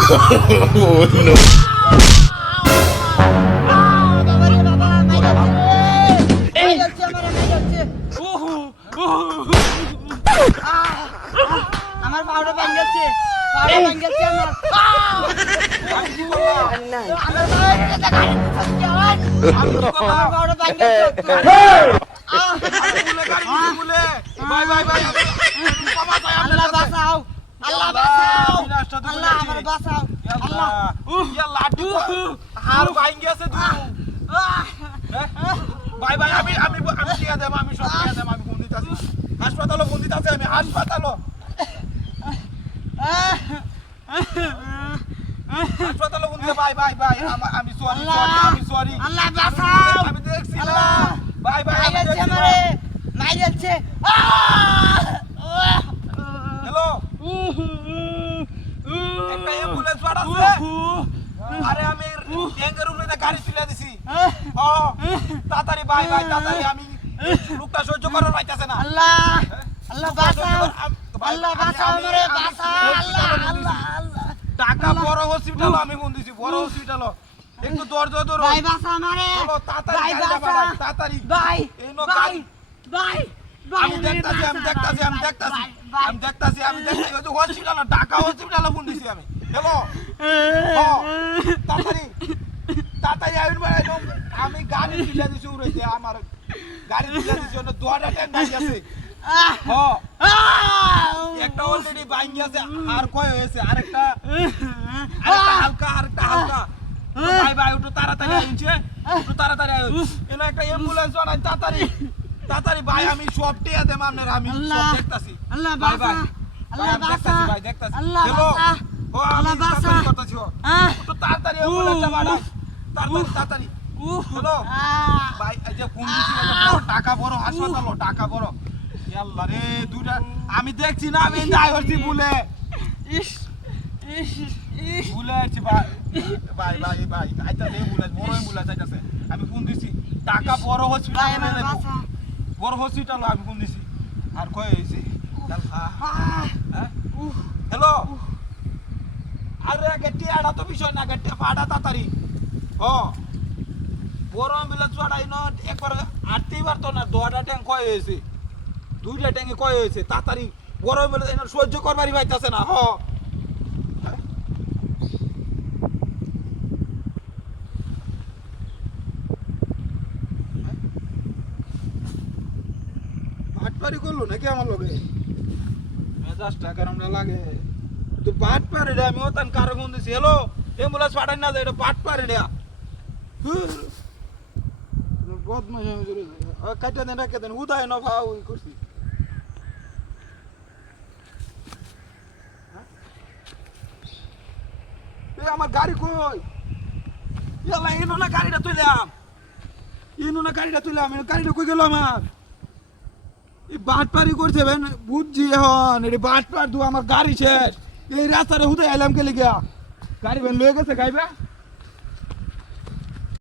Oh no. আমার powder ভাঙ গেছে আমার পাউডার ভাঙ গেছে আল্লাহ বাঁচাও আল্লাহ বাঁচাও আল্লাহ আমার বাঁচাও আল্লাহ লাড্ডু হার ভাঙ গেছে ভাই ভাই আমি টিয়া দেব আমি সব টিয়া দেব আমি বন্দিত আছি হাসপাতালে বন্দিত আছে আমি হাসপাতালে বন্দিত ভাই ভাই ভাই আমি সরি আমি সরি আল্লাহ বাঁচাও আমি দেখছি না আল্লাহ ভাই ভাই আমি মাইরেছে দেখছি আমারে মাইরেছে হ্যালো একটা অ্যাম্বুলেন্স পাঠাচ্ছে আরে আমি ট্যাঙ্কের উপরে গাড়ি তুলে দিছি তাড়াতাড়ি ভাই ভাই তাড়াতাড়ি আমি লোকটা সহ্য করার পাইতাছে না আল্লাহ আল্লাহ বাঁচাও আল্লাহ বাঁচাও আমারে বাঁচাও আল্লাহ আল্লাহ আল্লাহ টাকা বড় হসপিটাল আমি ফোন দিছি বড় হসপিটাল একটু ধৈর্য ধরো ভাই বাঁচা আমারে চলো তাড়াতাড়ি ভাই গাড়িটা বাঁচা বাড়াই তাড়াতাড়ি ভাই এই নো ভাই গাড়ি ভাই আমি দেখতাছি ওই যে হসপিটাল ঢাকা হসপিটাল ফোন দিছি আমি হ্যালো তাড়াতাড়ি তাড়াতাড়ি আইন ভাই আমি গাড়ি তুলে দিছি উড়াইতে আমার গাড়ি তুলে দিছি ওটা দুয়াটা ট্যাঙ্ক গাড়ি আছে একটা অলরেডি ভাঙ গেছে আর কয় হয়েছে আরেকটা হালকা ভাই ভাই একটু তাড়াতাড়ি আইছে একটু তাড়াতাড়ি আইন এনে একটা অ্যাম্বুলেন্স আনাই তাড়াতাড়ি তাড়াতাড়ি ভাই আমি সব টিয়া দেব আপনার আমি সব দেখতাছি আল্লাহ ভাই বাঁচা ভাই আল্লাহ বাঁচা ভাই দেখতাছি আল্লাহ হ্যালো বাঁচা ও আল্লাহ আমি বাঁচা তাড়াতাড়ি করতেছি একটু তাড়াতাড়ি অ্যাম্বুলেন্সটা বাড়াই তাড়াতাড়ি হ্যালো ভাই এই যে ফোন দিছি টাকা বড় হাসপাতাল টাকা বড় আল্লাহ রে দুইটা আমি দেখছি না আমি যাই হচ্ছি ভুলে ইস ইস ইস ভুলে আছি ভাই ভাই ভাই ভাই আইতা রে ভুলে বড় ভুলে যাইতাছে আমি ফোন দিছি টাকা বড় ভাই হসপিটাল আমার বাঁচা বড় হসপিটাল আমি ফোন দিছি আর কই হইছে হ্যালো আরে গেটি আড়া তো বিষয় না গেটি ফাড়া তাড়াতাড়ি বড় অ্যাম্বুলেন্স আড়াই ন একবার আটতেই পারতো না দুটা ট্যাঙ্ক কয় হয়েছে দুইটা ট্যাঙ্কে কয় হয়েছে তাড়াতাড়ি বড় অ্যাম্বুলেন্স সহ্য করবারই পাইতাছে না ভাটপারি করলো নাকি আমার লগে মেজাজটা কেরম লাগে তো বাট পারে রে আমি ওতান কারো ফোন দিছি হ্যালো অ্যাম্বুলেন্স পাঠাই না যায় এটা বাট পারে রে বদমাশ আমি জোরে কাটা দেন রাখে দেন উদয় না ভাও ই করছি এই আমার গাড়ি কই ইয়ালা ইনো না গাড়িটা তুইলাম গাড়িটা কই গেল আমার এই বাটপারি করছে বেন বুঝছি এখন এই বাটপার দু আমার গাড়ি শেষ এই রাস্তাটা হুদে এলাম কে লিগা গাড়ি বেন লয়ে গেছে গাইবা